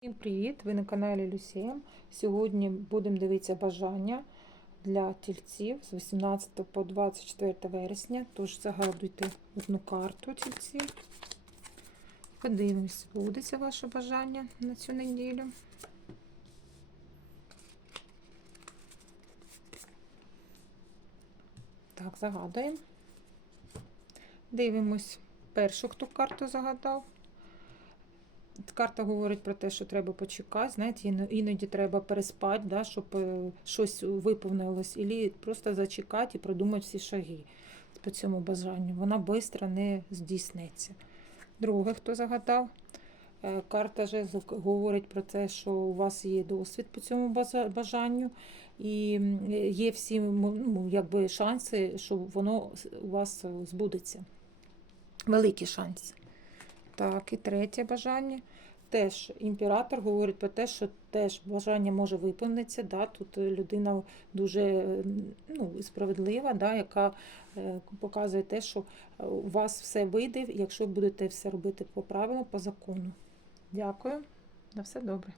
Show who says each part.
Speaker 1: Всім привіт! Ви на каналі Люсія. Сьогодні будемо дивитися бажання для тільців з 18 по 24 вересня. Тож загадуйте одну карту тільців. Подивимось, збудеться ваше бажання на цю неділю. Так, загадуємо. Дивимось першу, хто карту загадав. Карта говорить про те, що треба почекати, знаєте, іноді треба переспати, да, щоб е, щось виповнилось, і просто зачекати і продумати всі шаги по цьому бажанню. Вона швидко не здійсниться. Друге, хто загадав, е, карта жезлів говорить про те, що у вас є досвід по цьому бажанню, і є всі ну, якби, шанси, що воно у вас е, збудеться. Великі шанси. Так, і третє бажання. Теж імператор говорить про те, що теж бажання може виповнитися. Да? Тут е, людина дуже е, ну, справедлива, да? яка е, показує те, що у вас все вийде, якщо будете все робити по правилам, по закону. Дякую. На все добре.